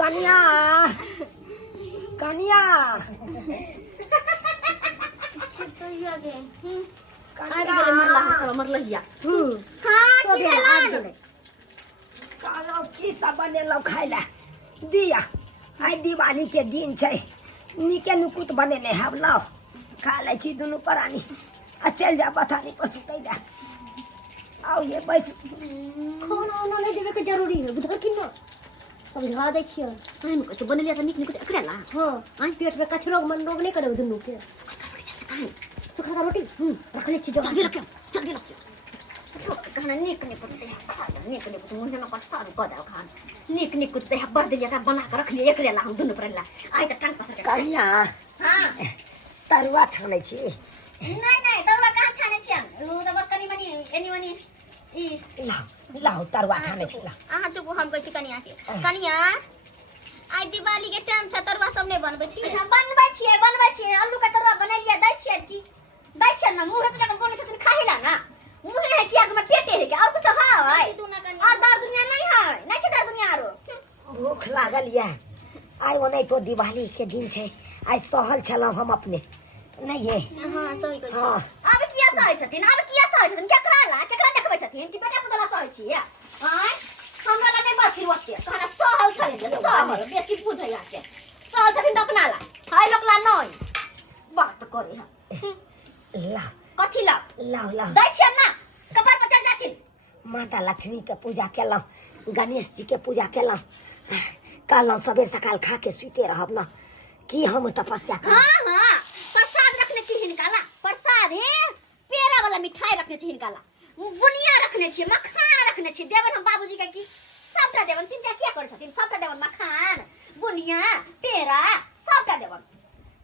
कनिया कनिया कनिया की सब बनेलौ खाय ला दिया आई दिवाली के दिन छै निके नुकुत बनेने है लाओ खा ले छी दुनू प्राणी आ चल जा बथानी पर सुतै ला आओ ये बस खाना वाना नहीं देवे के जरूरी है बुझल कि ना समझा दे छियो सही में कुछ बनलिया त निक निक एकरे ला हां आई पेट में कचरो मन रोग नहीं करे दुनू के सुखा का रोटी रख ले छी जल्दी रख कहना निक निक कुत्ते खा निक निक कुछ मुंह में पस्ता को दाओ खान निक निक कुत्ते बर दिया का बना के रख ले एकरे ला हम दुनू पर ला आई त टांग पसर के कनिया हां तरुआ छानै छी नहीं तरुआ कहां छाने छी हम तो बस कनी मनी एनी मनी ई लाओ लाओ तरुआ छानै छी ला अहाँ चुप हम कहै छी कनिया के कनिया आई दिवाली के टाइम छ तरुआ सब नहीं बनबै छी बनबै छियै आलू के तरुआ बनैलिए दै छियै की दै छियै ना मुंह त बनै छथिन खाहिला ना मुंह है कि आग में पेटे है क्या और कुछ है और दर दुनिया नहीं छै दर दुनिया आरो भूख लागल या आई ओने तो दिवाली के दिन छै आई सहल छलौ हम अपने नहीं है हां सही कहै छी हां अब किया सहै छथिन केकरा देखबै छथिन कि बेटा पुतला सहै छी आय हमरा ला नहीं बात होते कहना सहल छै बेसी बुझै आके सहल छथिन त अपना ला हाय लोग ला नहीं बात करे है ला कथि ला लाओ लाओ दै छियै ना कपार पर चढ़ जाथिन माता लक्ष्मी के पूजा केलौ गणेश जी के पूजा केलौ कहलौ सबेर सकाल खा के सुते रहब ना कि हम तपस्या कर हां प्रसाद रखने छी हिनका ला प्रसाद है पेड़ा वाला मिठाई रखने छी हिनका ला बुनिया रखने छी मखान रखने छी देवन हम बाबूजी के की सबटा देवन चिंता किया कर छथिन सबटा देवन मखान बुनिया पेड़ा सबटा देवन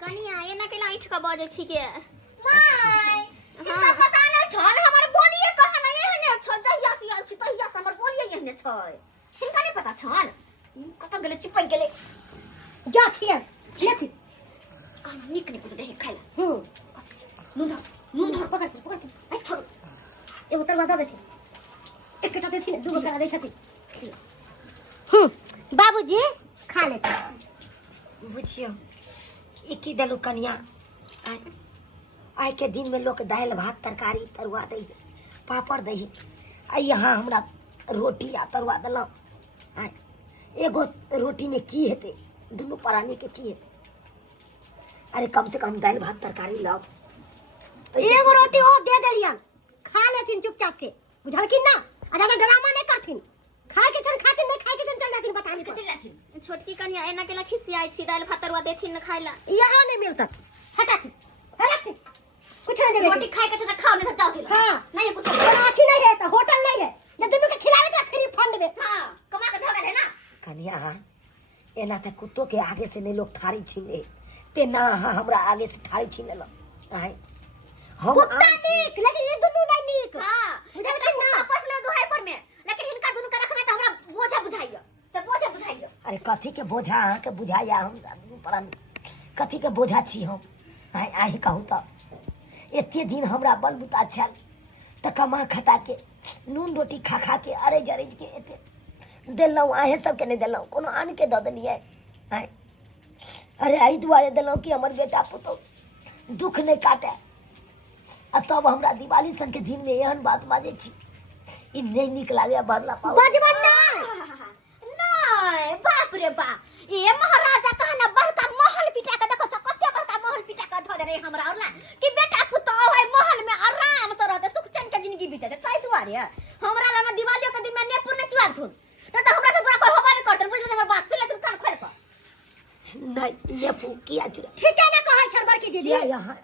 कनिया एना केला इठ के बजे छी के माय इतना पता नहीं छन हमर बोलिए कहां नहीं एहने छ जहिया से आल छी तहिया से हमर बोलिए एहने छै हिनका नहीं पता छन कत गेले चिपक गेले जा छिए लेथि निक निक दे खाइला मुंह धर पकड़ आई छोड़ एगो तरवा दे एकटा दे थी दूगो करा दे छथि बाबूजी खा लेते बुझियो इकी दलु कनिया आई के दिन में लोग दाल भात तरकारी तरुआ दे पापड़ दे आई यहाँ हमरा रोटी आ तरुआ दल एगो रोटी में की हेते दुनू प्राणी के की हेते अरे कम से कम दाल भात तरकारी लाओ एगो रोटी ओ दे देलियन खा लेथिन चुपचाप से बुझल कि ना अगर ड्रामा नहीं करथिन खाए के छन खातिन नहीं खाए के छन चल जाथिन बतानी चल जाथिन छोटकी कनिया एना केला खिसियाई छी दाल भात तरुआ देथिन न खाइला यहाँ नहीं मिलता हटा कुछ नहीं देबे रोटी खाए के छ त खाओ नहीं त जाओ थिला हां नहीं कुछ अथी नहीं है तो होटल नहीं है जे दुनू के खिलावे त फ्री फंड दे हां कमा के धगल है ना कनिया एना त कुत्तों के आगे से नहीं लोग थारी छीने ते ना हमरा आगे से थारी छीने लो काहे हम कुत्ता नीक लेकिन ये दुनू नहीं नीक हां बुझल कि ना आपस में दुहाई पर में लेकिन इनका दुनू के रखना त हमरा बोझा बुझाइयो से बोझा बुझाइयो अरे कथी के बोझा के बुझाया हम दुनू प्राणी कथी के बोझा छी हम आही कहू त एते दिन हमरा बल बुता छल त कमा खटा के नून रोटी खा खा के अरे जरेज के एते देलौ आहे सब के नहीं देलौ कोनो आन के द देलिए अरे आई दुआरे देलौ कि हमर बेटा पुतो दुख नहीं काटे आ तब हमरा दिवाली सन के दिन में एहन बात बाजे छी इ नहीं निक लागे बरला पाऊ बजबन नहीं बाप रे बाप ये महाराजा कहना बड़का महल पिटा के देखो कते बड़का महल पिटा के ध दे रे हमरा और कि बेटा पुतो होय महल में आराम से रहते सुख चैन के जिंदगी बीते सही दुआरे हमरा ला में दिवाली के दिन में ने पुण्य चुआर थुन त हमरा से पूरा कोई होबा नहीं करतन बुझले हमर बात सुन ले तुम कान खोल पर नहीं ये फूकिया चुरा ठीक है ना कहै छर बड़की दीदी यहाँ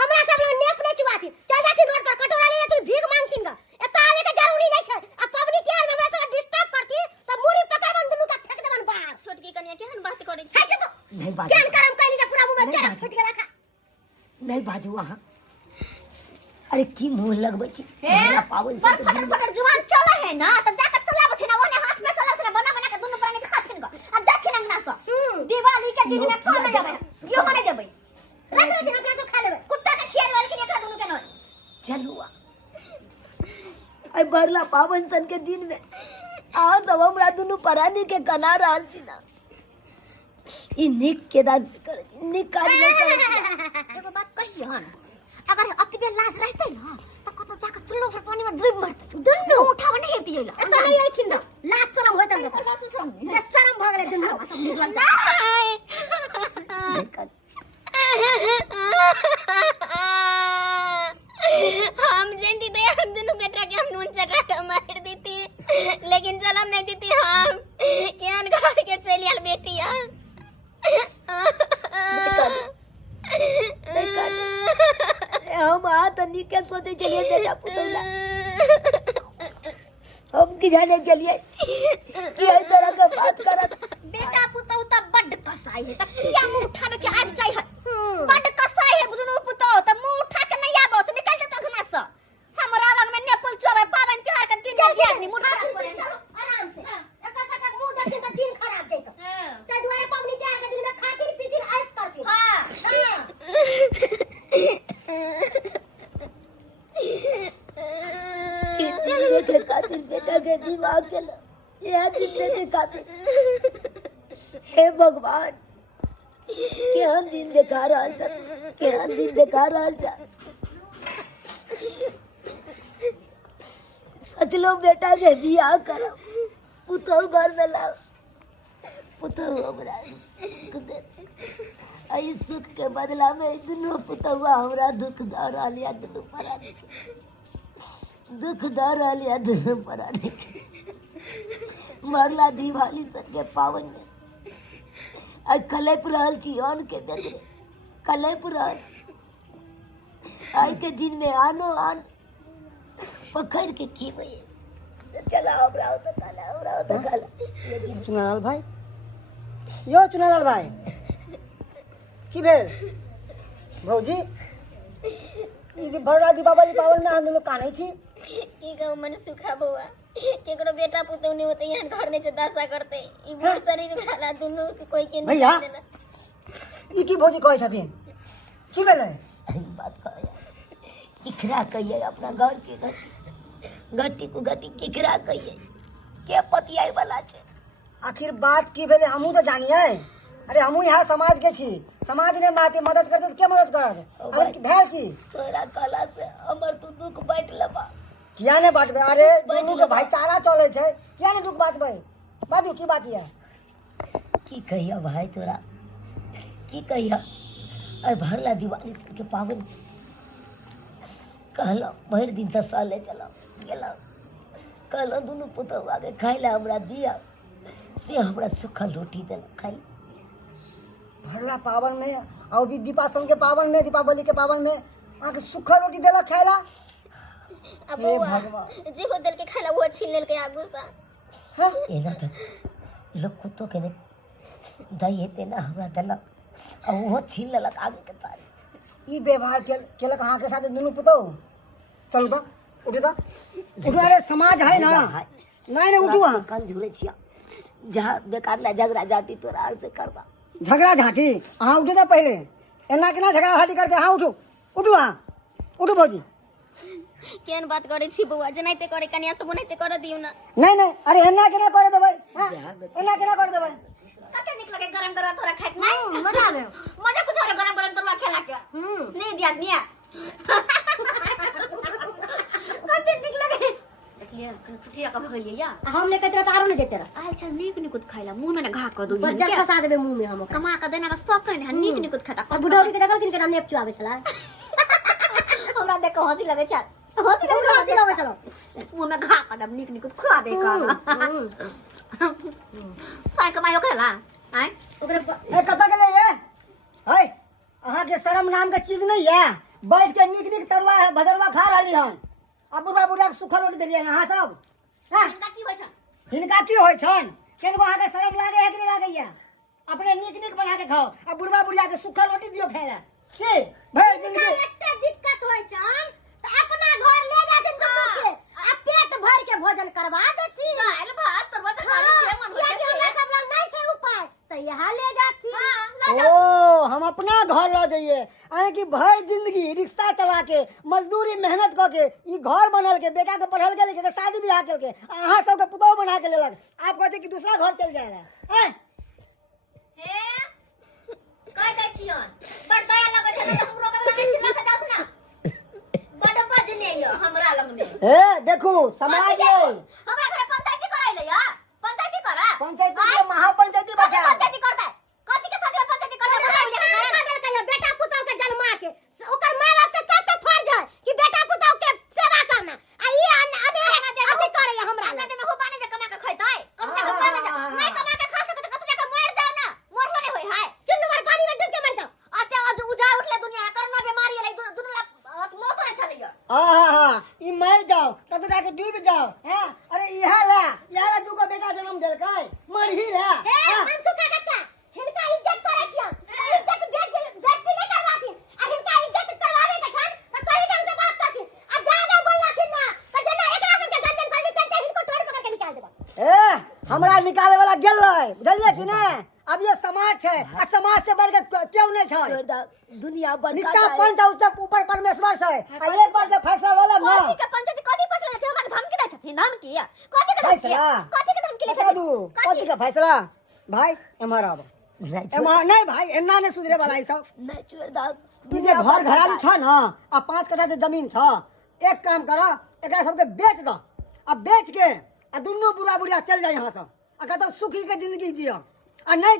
हमरा सब लोग नेप नहीं चुआती चल जाती रोड पर कटोरा ले जाती भीख मांगतीन ग एता आवे के जरूरी नहीं छै आ पबनी त्योहार में हमरा सब डिस्टर्ब करती त मुरी पकड़ बन दुनु का फेंक देबन बाहर छोटकी कनिया केहन बात करै छै नहीं बाजू केहन करम कैली जे पूरा मुंह में चरक छुट गेला खा नहीं बाजू वहां अरे की मुंह लगबै छी हमरा पावन पर फटर जुबान चले है ना त जाकर चलाबे थे ना ओने हाथ में चला थे बना बना के दुनु प्राणी खाथिन ग आ जाथिन अंगना से दिवाली के दिन में कौन जाबे यो माने देबै रख लेथिन अपना तो खा लेबै कुत्ता के खियाल वाल के एकरा दुनु के नहीं चलुआ आई बरला पावन सन के दिन में अहाँ सब हमरा दुनू परानी के कना रहल छी ना ई निक के दान करे छी, निक काज नहीं करे छी। एगो बात कहिए हन, अगर अतबे लाज रहते ना त कतो जाके चुल्लो पर पानी में डूब मरते दुन्नु उठाव नहीं हेती एला त नहीं आइथिन ना लाज शरम होत न शरम भ गेले दुन्नु सब निकल जा हम जंदी दे हम दोनों बेटा के हम नून चटा के मार देती, लेकिन जलम नहीं देती हम केन घर के चलियल बेटिया हम हाथ निके सोचे चलिए बेटा पुतौला हम की जाने के लिए कि हर तरह का बात करत बेटा पुतौ त बड्ड कसाई है त किया मुंह उठावे के आब जाय है बड्ड कसाई है बुझनु पुतौ त मुंह उठा के नहीं आबो त निकल जा तखना से हमरा रंग में नेपाल चोरे पावन त्योहार के दिन के आदमी मुंह उठा के आराम से एकर सका मुंह देखि त दिन खराब जइतो त दुआरे पबनी त्योहार के दिन में खातिर पीतिर ऐस करती दिन के खातिर बेटा के दिमाग के यह दिन के खातिर हे भगवान केहन दिन देखा रहल छ, केहन दिन देखा रहल छ। सचलो बेटा के बियाह करब, पुतौ घर में लाओ, पुतौ हमरा सुख दे, आई सुख के बदला में दुनू पुतौआ हमरा दुख द रहल या दुनू परानी दुख द रहल या दुनू परानी मरला दिवाली सबके पावन में आज कलेप रहल छी अन्न के बेदरे कलेप रहल आई के दिन में आनो आन पकड़ के खीबे चला हमरा तो काला हमरा तो काला। लेकिन चुनालाल भाई यो चुनालाल भाई की भेल भौजी ई बड़ा दीपावली पावन में हम लोग कानै छी की कहू मन सुखा बउआ केकरो बेटा पुतौ नहीं होते यहाँ घर में दशा करते ई बूढ़ शरीर वाला दोनों कोई के नहीं भैया देला ई की भौजी कहै छथिन की भेलै बात कह किखरा कहिए अपना घर के गट्टी को गट्टी किखरा कहिए के पतियाई वाला छे। आखिर बात की भेलै हमहू तो जानिए अरे हमहू यहाँ समाज के छी समाज ने माते मदद करते तो के मदद करत और की भेल की तोरा कला से हमर तू दुख बांट लेबा किया ने बांटबे अरे दोनों के भाईचारा चले छै किया ने दुख बांटबे बाजू की बात है की कहिया भाई तोरा की कहिया अरे भरला दिवाली के पावन कहलो भर दिन त साले चलो गेलो कहलो दुनू पुतौआ के खाइ ले हमरा दिया से हमरा सुखल रोटी देल खाई भरला पावन में और भी दीपावली के पावन में दीपावली के पावन में आके सूखा रोटी देला खायला अब हे बउआ भगवान जी हो दिल के खाला वो छीन लेल के आगू सा हाँ? एना त लोग कुत्तो के ने दही हेते ना हमरा देलक और वो छीन लेलक आगे के तारी ई व्यवहार केलक अहाँ के साथ दुनू पुतौ चलू तो उठू तो उठू अरे समाज है ना नहीं नहीं उठू अहाँ कल झुरे छिया जहाँ बेकार ला झगड़ा जाती तोरा आग से करबा झगड़ा झाटी अहाँ उठू तो पहले एना केना झगड़ा झाटी करके हाँ उठू उठू अहाँ उठू भौजी केन बात करे छी बउआ जनाइते करे कन्या सब ओनाइते कर दियौ ना नहीं नहीं अरे एना केना करे देबै हाँ एना केना कर देबै कते निक लगे गरम गरम तोरा खाइत नहीं मजा आवे मजा कुछ और गरम गरम तोरा खेला के नहीं दिया निया कते निक लगे देखलिए कुटिया का भइए या हमने कहते रहा तारो नहीं देते रहा अच्छा नीक निकुत खाइला मुंह में ना घा क दो बच्चा फंसा देबे मुंह में हम कमा का देना शौक है नीक निकुत खाता और बुढ़ौरी के देखल किनके नाम नेप चुआवे छला हमरा देख हंसी लगे चल हंसी चलो चलो चलो मुंह में घा क दम नीक निकुत खुआ दे का साई कमायो करेला आय ओकरे ए कता गेले ये है अहाँ के शर्म नाम के चीज नहीं है बैठ के निक निक तरुआ है भदरवा खा रहली हन अब बुढ़वा बुढ़ा के सुखल रोटी देलिए अहाँ सब हाँ? इनका की होय छ हिनका की होय छन केन को अहाँ के शर्म लागे है कि नहीं लागे या अपने निक निक बना के खाओ अब बुढ़वा बुढ़िया के सुखल रोटी दियो खाएला की भर जिंदगी एते दिक्कत होय छन त अपना घर ले जाके दुनू के आ पेट भर के भोजन करवा देती काल भात तोरवा त खाली जे मन या कि हमरा सब लग नहीं छै उपाय त यहाँ ले जाती ओ हम अपना घर ला जाइए यानी कि भर जिंदगी रिक्शा चला के मजदूरी मेहनत कऽ के ई घर बनल के बेटा के पढ़ल के लेके शादी ब्याह के अहाँ सबके पुतौह बना के लेलक आप कहते कि दूसरा घर चल जाए रहा हे कह दै छियन बड़ दया लगै छै त हमरो के लगे छै लगे जात ना बड़ बजने यो हमरा लग में ए देखू समाज है हमरा घर पंचायती कराइले या पंचायती करा पंचायती के महापंचायती बचा पंचायती करता कथि के साथ पंचायती करता बेटा पुतौह के जन्मा के ओकर माय बाप के सब पे फर्ज है कि बेटा पुतौह के सेवा करना आ ई अथी करे हमरा हमरा दे में हो पानी जे कमा के खैतै कम से कम पानी जे नहीं कमा के खा सकत कतु जाके मर जाओ ना मरलो नहीं होय है चुन्नू मार पानी में डूब के मर जाओ आते आज उजा उठले दुनिया कोरोना बीमारी एलै दुनिया मौत नहीं छलै हाँ ई मर जाओ तब तो जाके डूब जाओ हैं अरे इहा दू को बेटा जन्म देलकै मर ही रे अंशु का कक्का हिनका इज्जत करे छियन इज्जत बेइज्जती नहीं करवाती आ हिनका इज्जत करवावे के छन त सही ढंग से बात करती आ ज्यादा बोललाखिन ना त जेना एकरा सबके गंजन करबी तते हिनको ठोड़ पकड़ के निकाल देबा ए हमरा निकाले वाला गेलै बुझलिए कि नहीं अब ये समाज है आ समाज से बढ़ के क्यों नहीं छै छोड़ दा दुनिया बड़का नीचा पंच उससे ऊपर परमेश्वर है आ एक बार जब फैसला होले ना कथि के पंचायती कथि फैसला लेते हमरा धमकी दै छथिन धमकी कथि के फैसला धमकी ले बता दू कथी का फैसला भाई एमहर आब नहीं एमहर नहीं भाई एना नहीं सुधरे वाला ई सब नहीं छोड़ दा तुझे घर घराली छ ना आ 5 कट्ठा से जमीन छ एक काम करो एकरा सबके बेच दो अब बेच के आ दुन्नो बुढ़ा बुढ़िया चल जाए यहाँ सब आ कहतो सुखी के जिंदगी जियो आ नहीं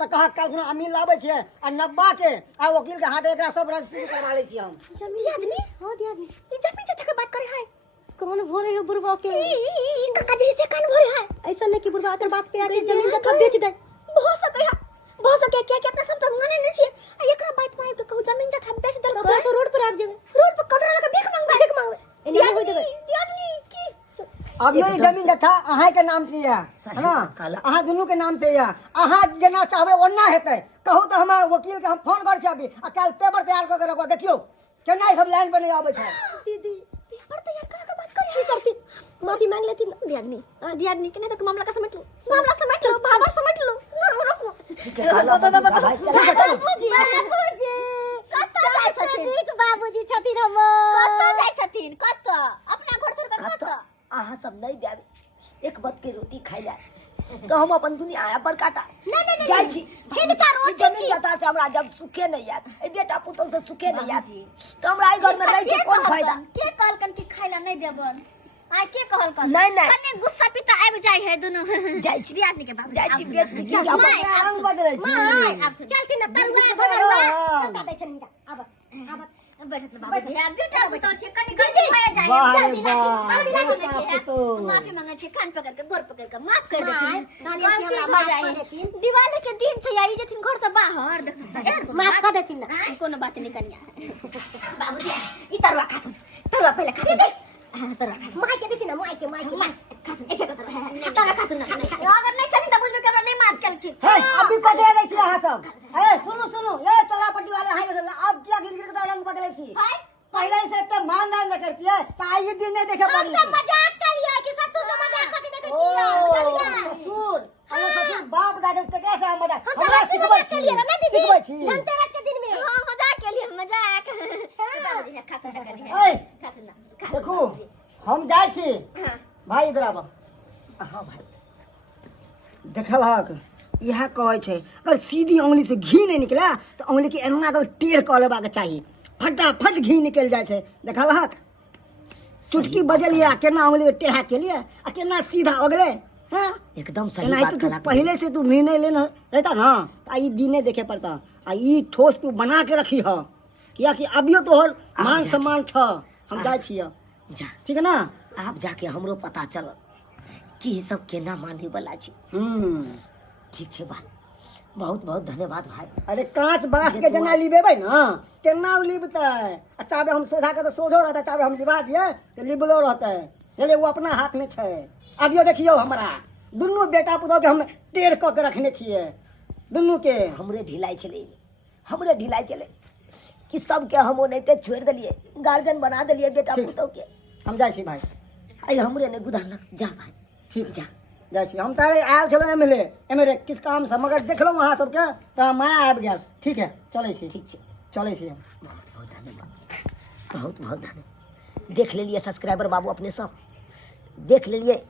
तो कहा कल खुना अमीन लाबै छियै आ नब्बा के आ वकील के हाथ एकरा सब रजिस्ट्री करवा लै छियै हम जमीन आदमी हां दी आदमी ई जमीन जथा के बात करे है कौन भोरे है बुढ़वा के ई काका जी से कान भोरे है ऐसा नहीं कि बुढ़वा कर बाप पे आके जमीन जथा बेच दे हो सके क्या अपना सब तो माने नहीं छे आ एकरा बात में के कहू जमीन जथा बेच दे पैसा रोड पर आब जेबे रोड पर कटरा लगे भीख मांगबे एने हो देबे दी आदमी की अब ये जमीन जथा अहाँ के नाम से है ना अहाँ दुनू के नाम से है अहाँ जेना चाहबे ओना हेतै कहू तो हम वकील के हम फोन कर छी अभी आ कल पेपर तैयार कर के रखो देखियो केना ई सब लाइन बने आबै छै दीदी पेपर तैयार करे के बात कर करती माफी मांग लेती दी आदमी के नहीं तो मामला का समेट लो बाबा समेट लो रुको ठीक है बाबूजी छथिन हम कत्ता जाय छथिन कत्ता अपना घर छोड़ के कत्ता अहाँ सब नहीं देबे एक बत के रोटी खाइ ला तो हम अपन दुनिया आया पर काटा नहीं जाय छी हिनका रोटी जमीन जता से हमरा जब सुखे नहीं याद ए बेटा पुतौ से सुखे नहीं याद तो हमरा आई घर में रह के कौन फायदा के कहलकन कि खाइला नहीं देबन आ के कहलकन नहीं कने गुस्सा पिता आबि जाय है दोनों जाय छी आदमी के बाप जाय छी बेच बिकी अपन रंग बदलै छी चलती न तरुआ बनवा संगा दै छन अब बैठत बाबूजी आ बेटा पुतौ छे कनी गलती भए जाय वाह रे वाह माफी मांगे छे कान पकड़ के गोर पकड़ के माफ कर देथिन दिवाली के दिन छै आई जेथिन घर से बाहर देखत माफ कर देथिन ना कोनो बात नहीं कनिया बाबूजी ई तरुआ पहले खा दे तरुआ खा माई के देथिन ना माई के एक तरुआ खा तू ना अगर नहीं खाती तो बुझबे के हमरा नहीं माफ केलखिन हे अभी कदे दै छी अहाँ सब ए सुनु ये चौरापट्टी वाले हां अब क्या गिर के रंग बदलै छी पहले से तो मान दान न करती है तो ये दिन नहीं देखे पड़ी सब मजाक कर लिया कि ससुर से मजाक करके देखे छियै बुझलियै ससुर अरे ससुर बाप दादा के कैसे हम मजाक हम हमरा सब सिखबै मजाक के लिए ना दीदी सिखबै छी धनतेरस के दिन में हां मजाक के लिए मजाक बाबूजी खा तू ना कनी ओए खा तू ना देखू हम जाय छी भाई इधर आब हां भाई देखल हक यह कहै छै अगर सीधी उंगली से घी नहीं निकला तो उंगली के एना के टेढ़ कर लेबाक चाहिए फटाफट घी निकल जाए छै देखल हक चुटकी बजलिए केना उंगली टेढ़ा केलिए आ केना सीधा हो गेलै हैं एकदम सही एना बात तू कला पहले से तू निर्णय लेना रहता ना आ ई दिने देखे पड़ता आ ई ठोस तू बना के रखी ह किया कि अभियो तोहर मान सम्मान छ हम जाय छियै जा ठीक है ना आप जाके हमरो पता चल कि ई सब केना माने वाला छी ठीक छै बात बहुत बहुत धन्यवाद भाई अरे कांच बांस के जना लिबेबै ना केना लिबतै चाहे हम सोझा के तो सोझो रहतै चाहे हम लिबा दिए तो लिबलो रहतै चले वो अपना हाथ में छै अभियो देखियो हमरा दुनू बेटा पुतौ के हम टेढ़ क के रखने छियै दुनू के हमरे ढिलाई चले कि सबके हम ओनाहिते छोड़ देलिए गार्जियन बना देलिए बेटा ठीक। पुतौ के हम जाय छी भाई आई हमरे ने गुदानक जा भाई ठीक जा जाइ छी हम तारे आयल छलो एमएलए किस काम से मगर देखलो वहाँ सबके तो माया आबि गेल ठीक है चलै छी ठीक छै चलै छी हम बहुत बहुत धन्यवाद बहुत बहुत धन्यवाद देख लेलिए सब्सक्राइबर बाबू अपने सब देख लेलिए